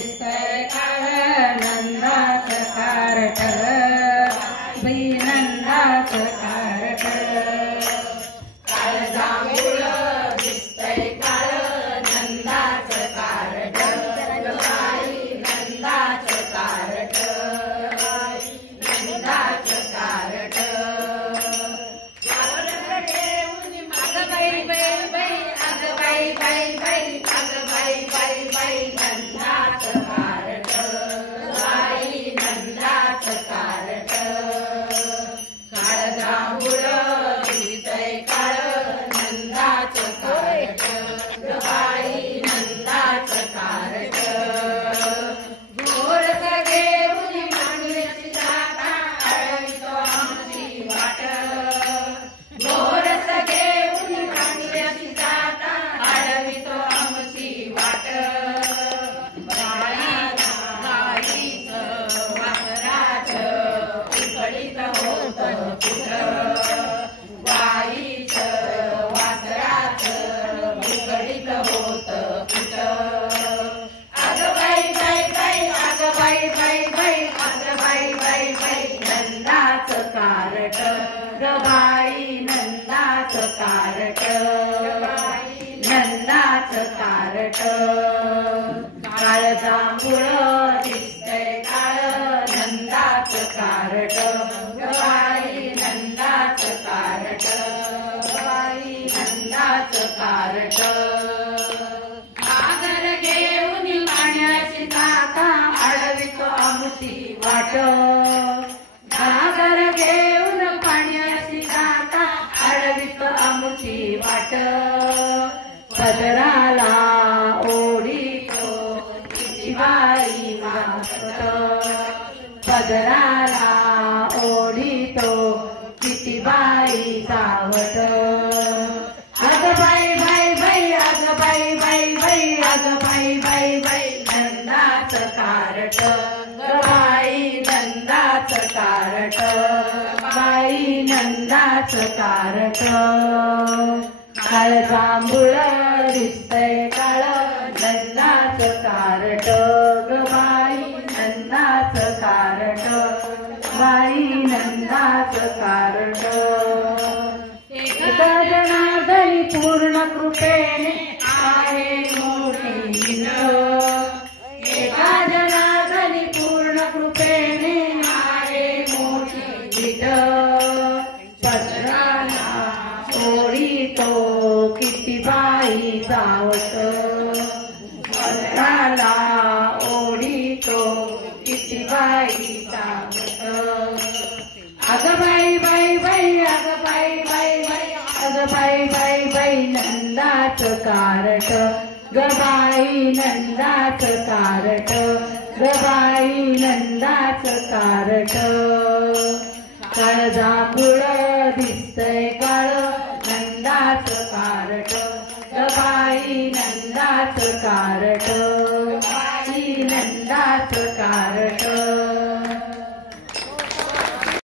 दिसतंय काळ नंदाचं कारट बाई नंदाचं कारट काळ जांभूळ दिसतंय काळ नंदाचं कारट बाई नंदाचं कारट नंदाचं कारट अगं बाई बाई बाई अगं बाई बाई बाई अगं बाई बाई बाई नंदाचं कारट बाई नंदाचं कारट काळ जांभूळ दिसतंय काळ नंदाचं कारट बाई नंदाचं कारट गोरख घेऊन मांडवीची जाता अडवितो आमची वाट गोरख घेऊन मांडवीची जाता अडवितो आमची वाट बाईचं वासराचं उकडीत होतं कुठं बाईचं वासराचं उकडीत होतं कुठं अगं बाई बाई बाई अगं बाई बाई बाई अगं बाई बाई बाई नंदाचं कारट ग बाई नंदाचं कारट नंदाचं कारट काळ जांभूळ दिसतंय काळ नंदाचं कारट ग बाई नंदाचं कारट बाई नंदाचं कारट आगर घेऊन पाण्याची टाका अडवितो आमची वाट आगर घेऊन पाण्याची टाका अडवितो आमची वाट पदराला ओढीतो किती बाई मागत पदराला ओढीतो किती बाई सावट अगं बाई बाई बाई अगं बाई बाई बाई अगं बाई बाई बाई नंदाचं कारट ग बाई नंदाचं कारट बाई नंदाचं कारट काळ जांभूळ दिसतंय काळ नंदाचं कारट ग बाई नंदाचं कारट बाई नंदाचं कारट एका जनार्दनी पूर्ण कृपेने आहे मोठी एका जनार्दनी पूर्ण कृपेने आहे मोठी विट पत्राला ओढीतो किती बाई सावट पत्राला ओढीतो किती बाई सावट अगं बाई बाई बाई अगं बाई बाई बाई अगं बाई बाई बाई नंदाचं कारट ग बाई नंदाचं कारट ग बाई नंदाचं कारट काळ जांभूळ दिसतंय काळ नंदाचं कारट ग बाई नंदाचं कारट